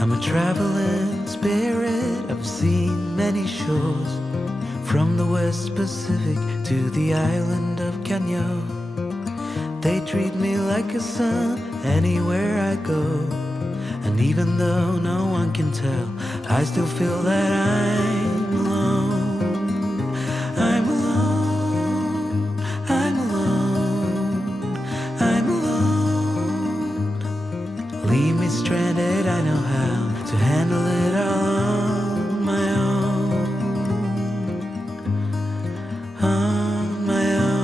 I'm a traveling spirit, I've seen many shores, from the West Pacific to the island of Cano. They treat me like a son anywhere I go, and even though no one can tell, I still feel that I'm alone. I'm alone, I'm alone, I'm alone. Leave me stranded, I know how to handle it all on my own. On my own.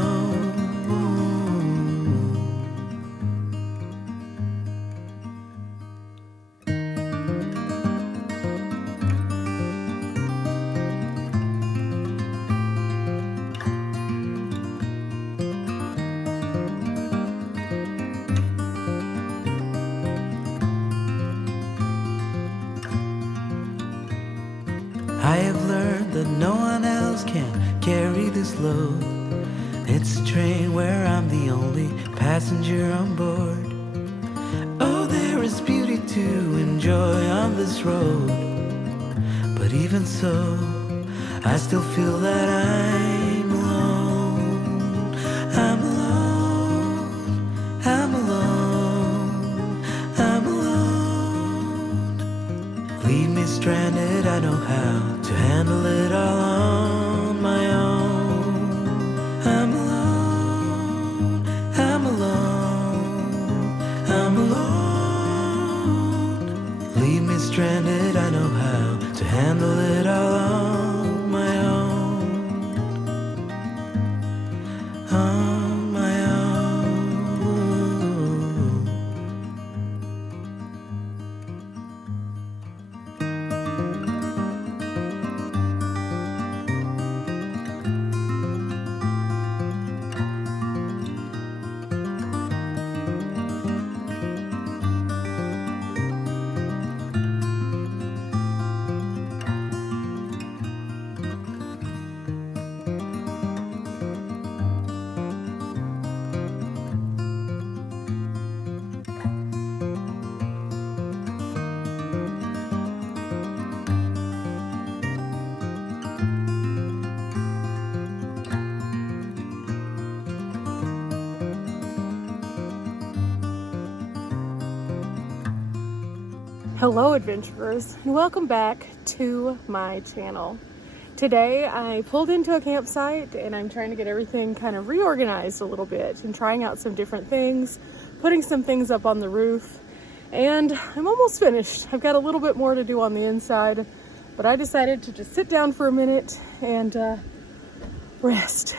I have learned that no one else can carry this load. It's a train where I'm the only passenger on board. Oh, there is beauty to enjoy on this road, but even so, I still feel that I'm alone. I'm alone, I'm alone, I'm alone. Leave me stranded, I know how to handle it all on my own. I'm alone, I'm alone, I'm alone. Leave me stranded, I know how to handle it all on my own. On my own. Hello adventurers, and welcome back to my channel. Today I pulled into a campsite and I'm trying to get everything kind of reorganized a little bit and trying out some different things, putting some things up on the roof, and I'm almost finished. I've got a little bit more to do on the inside, but I decided to just sit down for a minute and rest.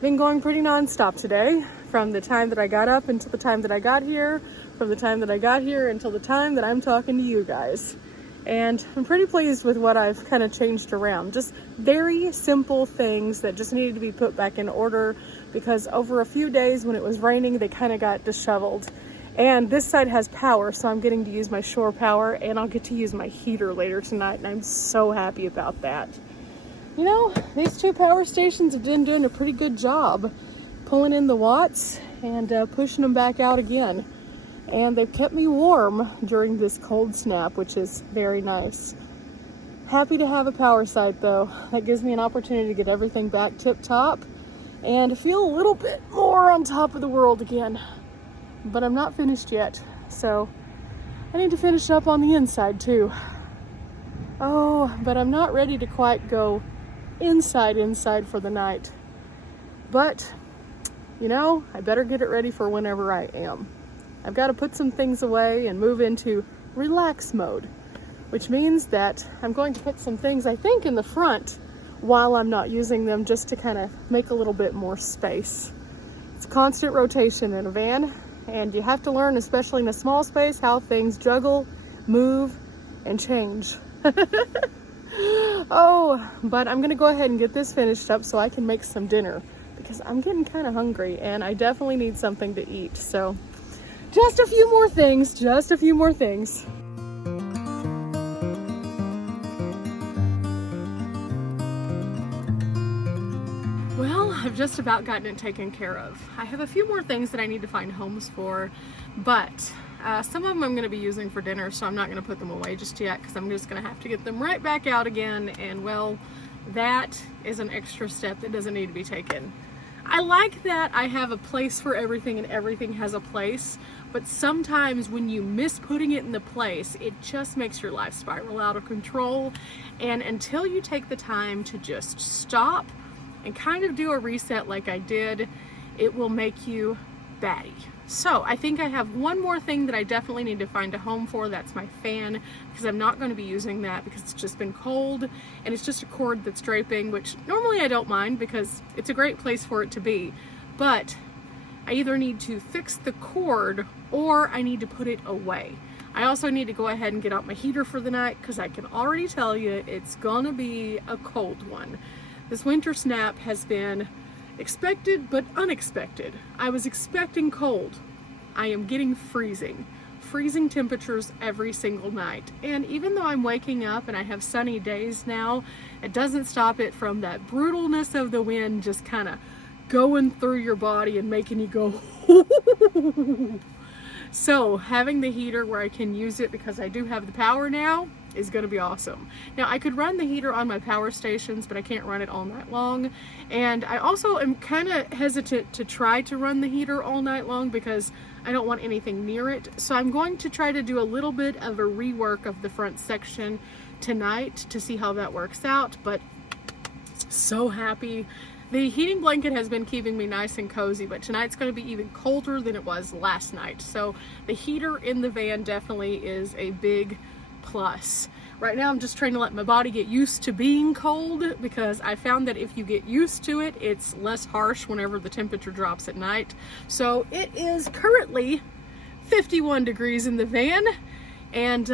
Been going pretty non-stop today, from the time that I got up until the time that I got here, from the time that I got here until the time that I'm talking to you guys. And I'm pretty pleased with what I've kind of changed around. Just very simple things that just needed to be put back in order, because over a few days when it was raining, they kind of got disheveled. And this side has power, so I'm getting to use my shore power, and I'll get to use my heater later tonight, and I'm so happy about that. You know, these two power stations have been doing a pretty good job pulling in the watts and pushing them back out again. And they've kept me warm during this cold snap, which is very nice. Happy to have a power site though. That gives me an opportunity to get everything back tip top and feel a little bit more on top of the world again. But I'm not finished yet, so I need to finish up on the inside too. Oh, but I'm not ready to quite go inside for the night. But, you know, I better get it ready for whenever I am. I've got to put some things away and move into relax mode, which means that I'm going to put some things, I think, in the front while I'm not using them, just to kind of make a little bit more space. It's constant rotation in a van, and you have to learn, especially in a small space, how things juggle, move, and change. Oh, but I'm gonna go ahead and get this finished up so I can make some dinner, because I'm getting kind of hungry and I definitely need something to eat. So just a few more things, Well, I've just about gotten it taken care of. I have a few more things that I need to find homes for, but Some of them I'm going to be using for dinner, so I'm not going to put them away just yet because I'm just going to have to get them right back out again. And well, that is an extra step that doesn't need to be taken. I like that I have a place for everything and everything has a place, but sometimes when you miss putting it in the place, it just makes your life spiral out of control. And until you take the time to just stop and kind of do a reset like I did, it will make you batty. So I think I have one more thing that I definitely need to find a home for. That's my fan, because I'm not going to be using that because it's just been cold and it's just a cord that's draping, which normally I don't mind because it's a great place for it to be. But I either need to fix the cord or I need to put it away. I also need to go ahead and get out my heater for the night because I can already tell you it's gonna be a cold one. This winter snap has been expected but unexpected. I was expecting cold. I am getting freezing temperatures every single night. And even though I'm waking up and I have sunny days now, it doesn't stop it from that brutalness of the wind just kind of going through your body and making you go So having the heater where I can use it because I do have the power now is going to be awesome. Now I could run the heater on my power stations, but I can't run it all night long. And I also am kind of hesitant to try to run the heater all night long because I don't want anything near it. So I'm going to try to do a little bit of a rework of the front section tonight to see how that works out. But so happy. The heating blanket has been keeping me nice and cozy, but tonight's going to be even colder than it was last night. So the heater in the van definitely is a big plus. Right now I'm just trying to let my body get used to being cold because I found that if you get used to it, it's less harsh whenever the temperature drops at night. So it is currently 51 degrees in the van and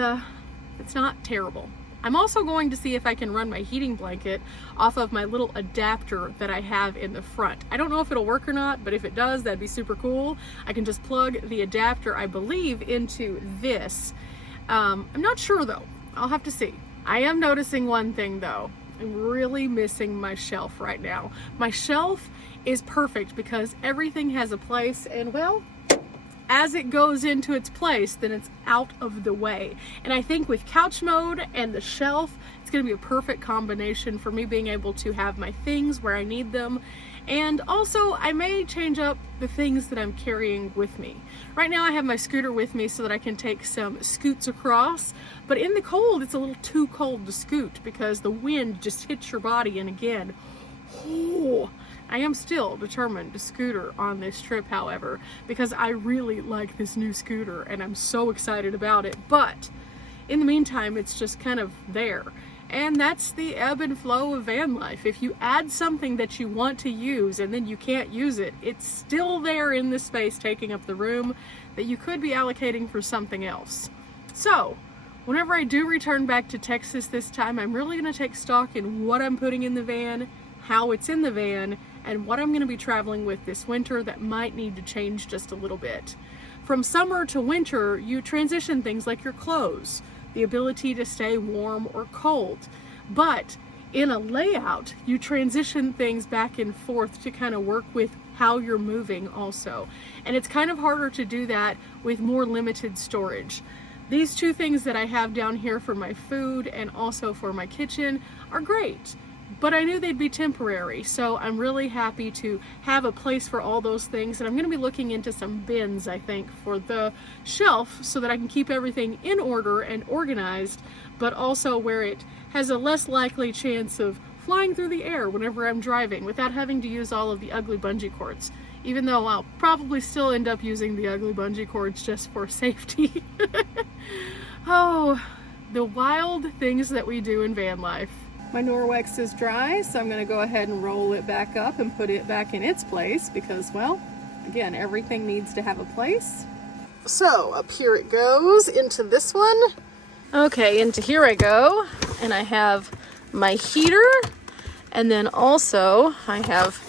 it's not terrible. I'm also going to see if I can run my heating blanket off of my little adapter that I have in the front. I don't know if it'll work or not, but if it does, that'd be super cool. I can just plug the adapter, I believe, into this. I'm not sure though. I'll have to see. I am noticing one thing though. I'm really missing my shelf right now. My shelf is perfect because everything has a place, and well, as it goes into its place, then it's out of the way. And I think with couch mode and the shelf, it's going to be a perfect combination for me being able to have my things where I need them. And also, I may change up the things that I'm carrying with me. Right now I have my scooter with me so that I can take some scoots across, but in the cold, it's a little too cold to scoot because the wind just hits your body, and again, oh, I am still determined to scooter on this trip, however, because I really like this new scooter and I'm so excited about it. But in the meantime, it's just kind of there. And that's the ebb and flow of van life. If you add something that you want to use and then you can't use it, it's still there in the space taking up the room that you could be allocating for something else. So whenever I do return back to Texas this time, I'm really going to take stock in what I'm putting in the van, how it's in the van, and what I'm going to be traveling with this winter that might need to change just a little bit. From summer to winter, you transition things like your clothes, the ability to stay warm or cold. But in a layout, you transition things back and forth to kind of work with how you're moving also. And it's kind of harder to do that with more limited storage. These two things that I have down here for my food and also for my kitchen are great, but I knew they'd be temporary, so I'm really happy to have a place for all those things. And I'm going to be looking into some bins, I think, for the shelf so that I can keep everything in order and organized, but also where it has a less likely chance of flying through the air whenever I'm driving without having to use all of the ugly bungee cords, even though I'll probably still end up using the ugly bungee cords just for safety. Oh, the wild things that we do in van life. My Norwex is dry, so I'm going to go ahead and roll it back up and put it back in its place because, well, again, everything needs to have a place. So up here it goes into this one. Okay, into here I go, and I have my heater, and then also I have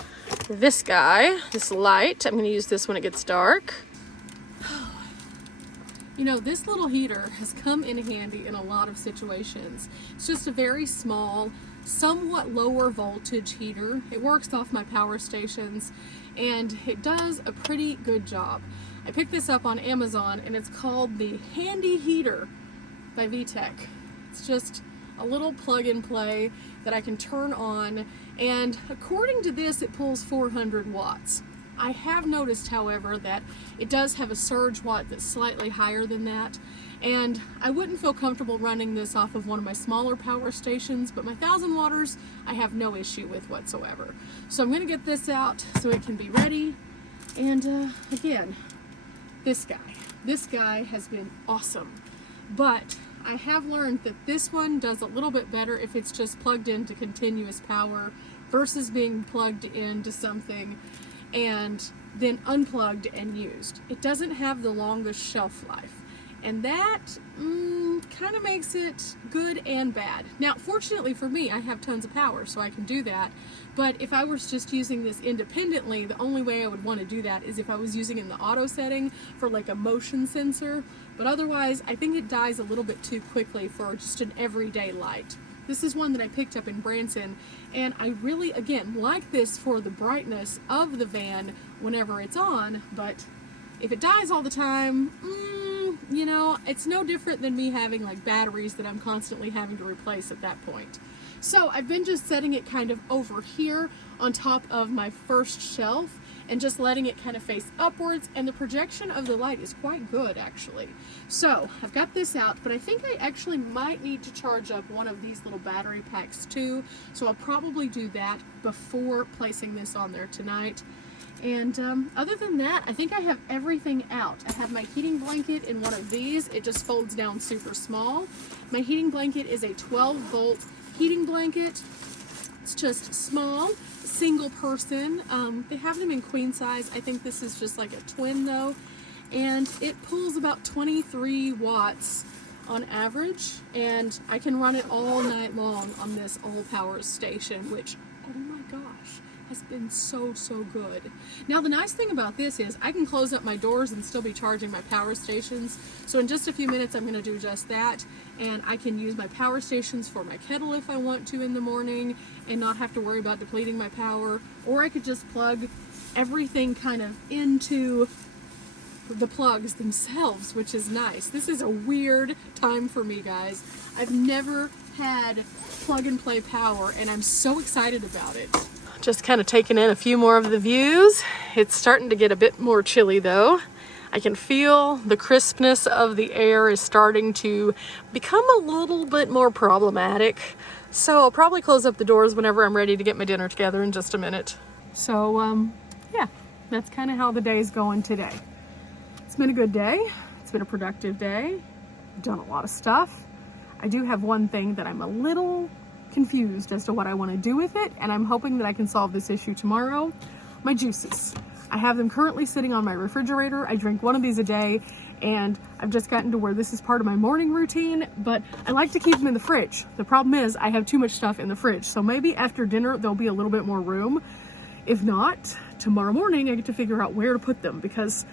this guy, this light. I'm going to use this when it gets dark. You know, this little heater has come in handy in a lot of situations. It's just a very small, somewhat lower voltage heater. It works off my power stations and it does a pretty good job. I picked this up on Amazon, and it's called the Handy Heater by VTech. It's just a little plug and play that I can turn on, and according to this, it pulls 400 watts. I have noticed, however, that it does have a surge watt that's slightly higher than that, and I wouldn't feel comfortable running this off of one of my smaller power stations, but my 1000 watters I have no issue with whatsoever. So I'm going to get this out so it can be ready. And again, this guy has been awesome, but I have learned that this one does a little bit better if it's just plugged into continuous power versus being plugged into something and then unplugged and used. It doesn't have the longest shelf life, and that kind of makes it good and bad. Now, fortunately for me, I have tons of power, so I can do that. But if I was just using this independently, the only way I would want to do that is if I was using it in the auto setting for like a motion sensor. But otherwise, I think it dies a little bit too quickly for just an everyday light. This is one that I picked up in Branson, and I really, again, like this for the brightness of the van whenever it's on, but if it dies all the time, you know, it's no different than me having like batteries that I'm constantly having to replace at that point. So I've been just setting it kind of over here on top of my first shelf and just letting it kind of face upwards, and the projection of the light is quite good actually. So I've got this out, but I think I actually might need to charge up one of these little battery packs too, so I'll probably do that before placing this on there tonight. And other than that, I think I have everything out. I have my heating blanket in one of these. It just folds down super small. My heating blanket is a 12-volt heating blanket. It's just small, single person. They have them in queen size. I think this is just like a twin though. And it pulls about 23 watts on average. And I can run it all night long on this all-power station, which, oh my gosh, has been so good. Now the nice thing about this is I can close up my doors and still be charging my power stations. So in just a few minutes I'm going to do just that, and I can use my power stations for my kettle if I want to in the morning and not have to worry about depleting my power, or I could just plug everything kind of into the plugs themselves, which is nice. This is a weird time for me, guys. I've never had plug and play power, and I'm so excited about it. Just kind of taking in a few more of the views. It's starting to get a bit more chilly though. I can feel the crispness of the air is starting to become a little bit more problematic. So I'll probably close up the doors whenever I'm ready to get my dinner together in just a minute. So yeah, that's kind of how the day's going today. It's been a good day. It's been a productive day. I've done a lot of stuff. I do have one thing that I'm a little confused as to what I want to do with it, and I'm hoping that I can solve this issue tomorrow. My juices. I have them currently sitting on my refrigerator. I drink one of these a day, and I've just gotten to where this is part of my morning routine, but I like to keep them in the fridge. The problem is I have too much stuff in the fridge, so maybe after dinner there'll be a little bit more room. If not, tomorrow morning I get to figure out where to put them, because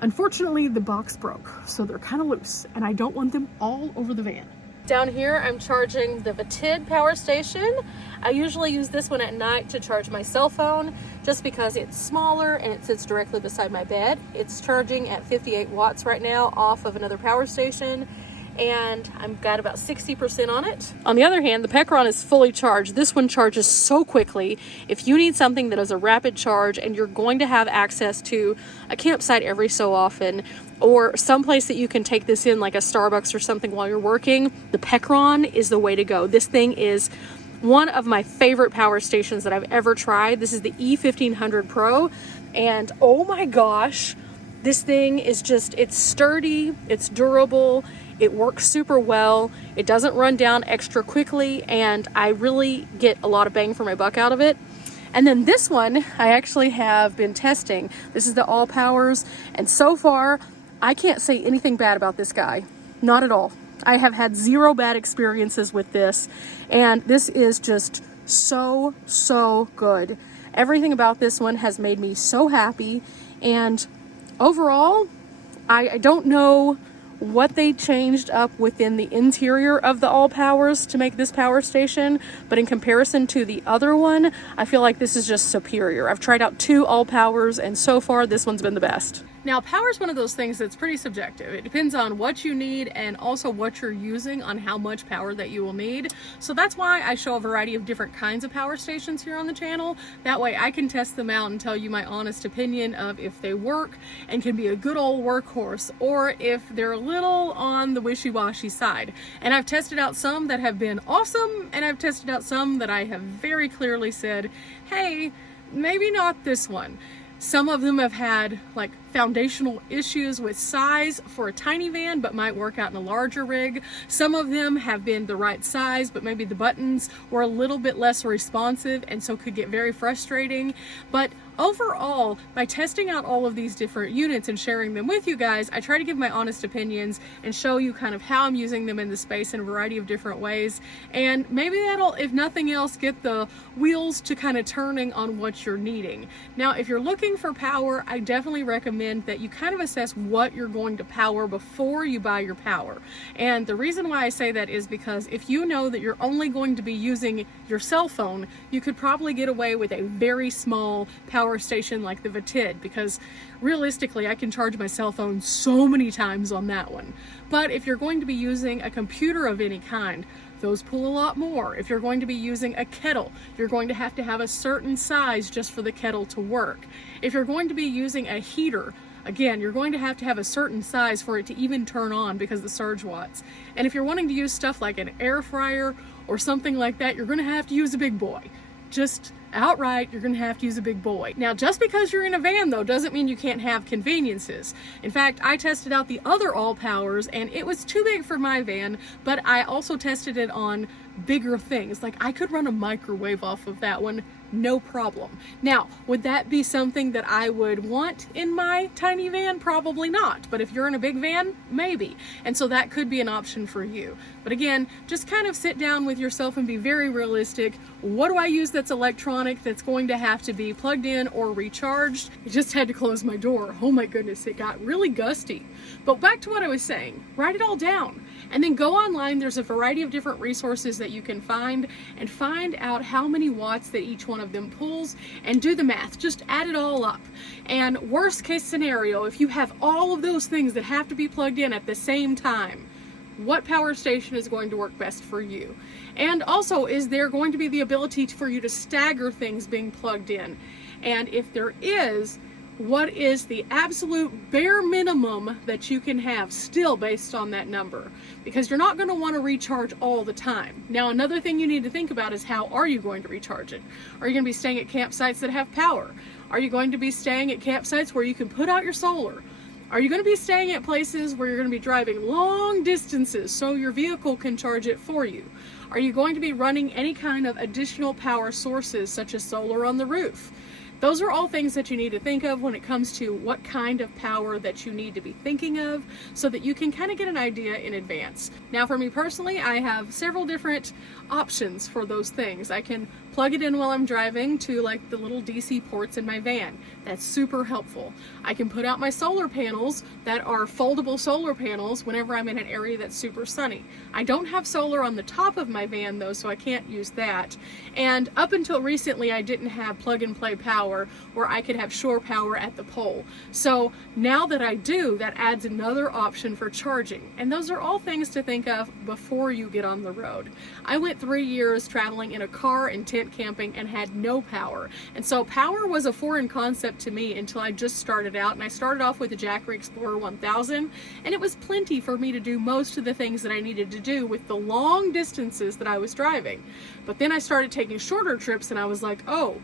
unfortunately the box broke, so they're kind of loose, and I don't want them all over the van. Down here, I'm charging the Vatid power station. I usually use this one at night to charge my cell phone, just because it's smaller and it sits directly beside my bed. It's charging at 58 watts right now off of another power station, and I've got about 60% on it. On the other hand, the Pecron is fully charged. This one charges so quickly. If you need something that is a rapid charge and you're going to have access to a campsite every so often, or someplace that you can take this in, like a Starbucks or something while you're working, the Pecron is the way to go. This thing is one of my favorite power stations that I've ever tried. This is the E1500 Pro, and oh my gosh, this thing is just, it's sturdy, it's durable, it works super well, it doesn't run down extra quickly, and I really get a lot of bang for my buck out of it. And then this one, I actually have been testing. This is the All Powers, and so far, I can't say anything bad about this guy. Not at all. I have had zero bad experiences with this, and this is just so good. Everything about this one has made me so happy, and overall, I don't know what they changed up within the interior of the All Powers to make this power station, but in comparison to the other one, I feel like this is just superior. I've tried out 2 All Powers, and so far this one's been the best. Now, power is one of those things that's pretty subjective. It depends on what you need and also what you're using on how much power that you will need. So that's why I show a variety of different kinds of power stations here on the channel. That way I can test them out and tell you my honest opinion of if they work and can be a good old workhorse, or if they're a little on the wishy-washy side. And I've tested out some that have been awesome, and I've tested out some that I have very clearly said, hey, maybe not this one. Some of them have had like foundational issues with size for a tiny van, but might work out in a larger rig. Some of them have been the right size, but maybe the buttons were a little bit less responsive and so could get very frustrating. But overall, by testing out all of these different units and sharing them with you guys, I try to give my honest opinions and show you kind of how I'm using them in the space in a variety of different ways. And maybe that'll, if nothing else, get the wheels to kind of turning on what you're needing. Now, if you're looking for power, I definitely recommend that you kind of assess what you're going to power before you buy your power. And the reason why I say that is because if you know that you're only going to be using your cell phone, you could probably get away with a very small power station like the Vatid, because realistically I can charge my cell phone so many times on that one. But if you're going to be using a computer of any kind, those pull a lot more. If you're going to be using a kettle, you're going to have a certain size just for the kettle to work. If you're going to be using a heater, again, you're going to have a certain size for it to even turn on because of the surge watts. And if you're wanting to use stuff like an air fryer or something like that, you're going to have to use a big boy. Just outright, you're going to have to use a big boy. Now, just because you're in a van, though, doesn't mean you can't have conveniences. In fact, I tested out the other All Powers, and it was too big for my van, but I also tested it on bigger things. Like, I could run a microwave off of that one, no problem. Now, would that be something that I would want in my tiny van? Probably not. But if you're in a big van, maybe. And so that could be an option for you. But again, just kind of sit down with yourself and be very realistic. What do I use that's electronic that's going to have to be plugged in or recharged? I just had to close my door. Oh my goodness, it got really gusty. But back to what I was saying, write it all down. And then go online. There's a variety of different resources that you can find and find out how many watts that each one of them pulls and do the math. Just add it all up. And worst case scenario, if you have all of those things that have to be plugged in at the same time, what power station is going to work best for you? And also, is there going to be the ability for you to stagger things being plugged in? And if there is, what is the absolute bare minimum that you can have still based on that number? Because you're not going to want to recharge all the time. Now, another thing you need to think about is how are you going to recharge it? Are you going to be staying at campsites that have power? Are you going to be staying at campsites where you can put out your solar? Are you going to be staying at places where you're going to be driving long distances so your vehicle can charge it for you? Are you going to be running any kind of additional power sources such as solar on the roof? Those are all things that you need to think of when it comes to what kind of power that you need to be thinking of so that you can kind of get an idea in advance. Now, for me personally, I have several different options for those things. I can plug it in while I'm driving to like the little DC ports in my van. That's super helpful. I can put out my solar panels that are foldable solar panels whenever I'm in an area that's super sunny. I don't have solar on the top of my van though, so I can't use that. And up until recently, I didn't have plug and play power where I could have shore power at the pole. So now that I do, that adds another option for charging. And those are all things to think of before you get on the road. I went 3 years traveling in a car and tent camping and had no power. And so power was a foreign concept to me until I just started out. And I started off with the Jackery Explorer 1000, and it was plenty for me to do most of the things that I needed to do with the long distances that I was driving. But then I started taking shorter trips and I was like, oh,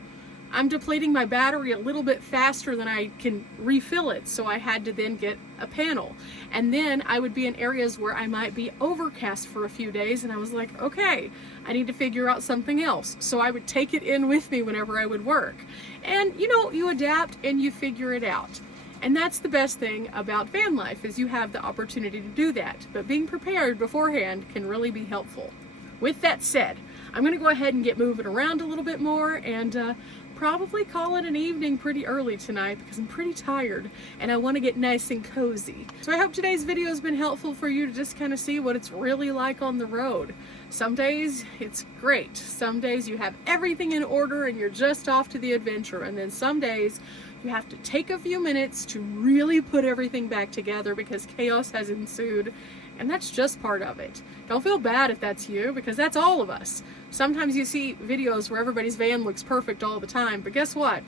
I'm depleting my battery a little bit faster than I can refill it, so I had to then get a panel. And then I would be in areas where I might be overcast for a few days, and I was like, okay, I need to figure out something else. So I would take it in with me whenever I would work. And you know, you adapt and you figure it out. And that's the best thing about van life, is you have the opportunity to do that. But being prepared beforehand can really be helpful. With that said, I'm going to go ahead and get moving around a little bit more and probably call it an evening pretty early tonight because I'm pretty tired and I want to get nice and cozy. So I hope today's video has been helpful for you to just kind of see what it's really like on the road. Some days it's great. Some days you have everything in order and you're just off to the adventure. And then some days you have to take a few minutes to really put everything back together because chaos has ensued. And that's just part of it. Don't feel bad if that's you, because that's all of us. Sometimes you see videos where everybody's van looks perfect all the time, but guess what?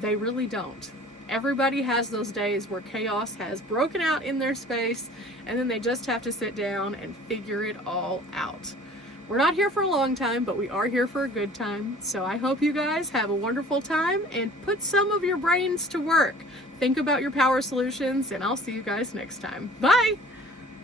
They really don't. Everybody has those days where chaos has broken out in their space, and then they just have to sit down and figure it all out. We're not here for a long time, but we are here for a good time. So I hope you guys have a wonderful time and put some of your brains to work. Think about your power solutions, and I'll see you guys next time. Bye!